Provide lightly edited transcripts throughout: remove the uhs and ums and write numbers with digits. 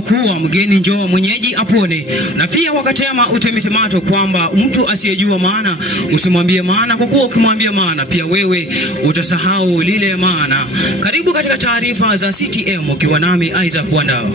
wao kuwa mgeni njoo mwenyeji apone, na pia wakatema utemitemato kwamba mtu asiyejua maana usimwambie maana, kwa kuwa ukimwambia maana pia wewe utasahau lile maana. Karibu katika taarifa za CTM ukiwa nami Isaac Wandawa.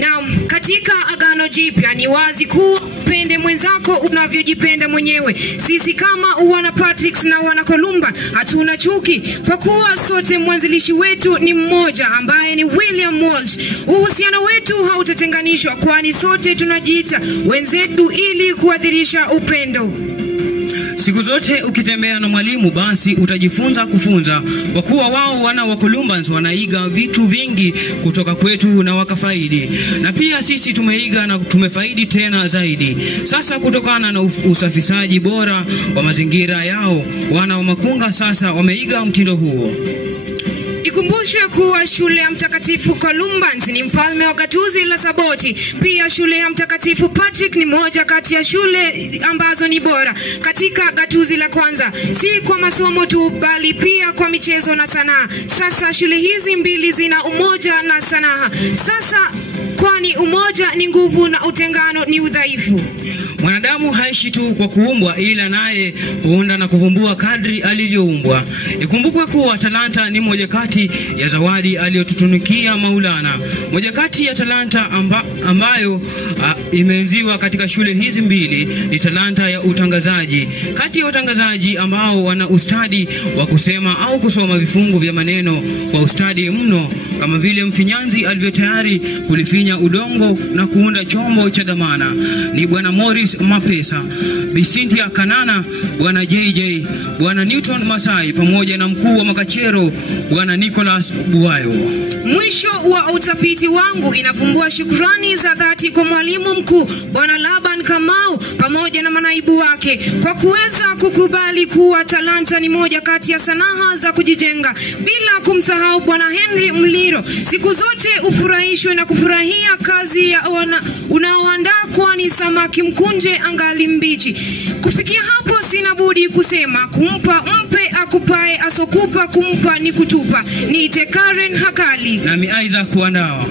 Naam, katika Agano Jipya ni wazi kuwa pende mwenzako unavyojipenda mwenyewe. Sisi kama wana Patrick na wana Columban hatuna chuki, kwa kuwa sote mwanzilishi wetu ni mmoja ambaye ni William Walsh. Uhusiano wetu hautatenganishwa, kwani sote tunajiita wenzetu ili kuadhirisha upendo. Siku zote ukitembea na mwalimu basi utajifunza kufunza, kwa kuwa wao wana wa Columbans wanaiga vitu vingi kutoka kwetu na wakafaidi, na pia sisi tumeiga na tumefaidi tena zaidi. Sasa kutokana na usafishaji bora wa mazingira yao, wana wa Makunga sasa wameiga mtindo huo. Ikumbushe kuwa shule ya Mtakatifu Columbans ni mfalme wa gatuzi la Saboti. Pia shule ya Mtakatifu Patrick ni moja kati ya shule ambazo ni bora katika gatuzi la kwanza, si kwa masomo tu bali pia kwa michezo na sanaa. Sasa shule hizi mbili zina umoja na sanaa sasa, kwani umoja ni nguvu na utengano ni udhaifu. Mwanadamu haishi tu kwa kuumbwa, ila naye huunda na kuvumbua kadri alivyoumbwa. Ikumbukwe kuwa talanta ni moja kati ya zawadi aliyotutunukia Maulana. Moja kati ya talanta ambayo imeenziwa katika shule hizi mbili ni talanta ya utangazaji. Kati ya watangazaji ambao wana ustadi wa kusema au kusoma vifungu vya maneno kwa ustadi mno, kama vile mfinyanzi alivyotayari kulifinya udongo na kuunda chombo cha dhamana, ni Bwana Morris Mapesa, Bisintia Kanana, Bwana JJ, Bwana Newton Masai, pamoja na mkuu wa makachero Bwana Nicholas Buayo. Mwisho wa utafiti wangu inavumbua shukrani za dhati kwa mwalimu mkuu Bwana Laban Kamau pamoja na manaibu wake kwa kuweza kukubali kuwa talanta ni moja kati ya sanaa za kujijenga, bila kumsahau Bwana Henry Mliro. Siku zote ufurahishwe na kufurahia kazi ya unaoandaa, kwani samaki mkunje angali mbichi. Kufikia hapo sina budi kusema kumpa mpe, akupae asokupa kumpa ni kutupa. Niite Karen Hakali. Nami Isaac Wandawa.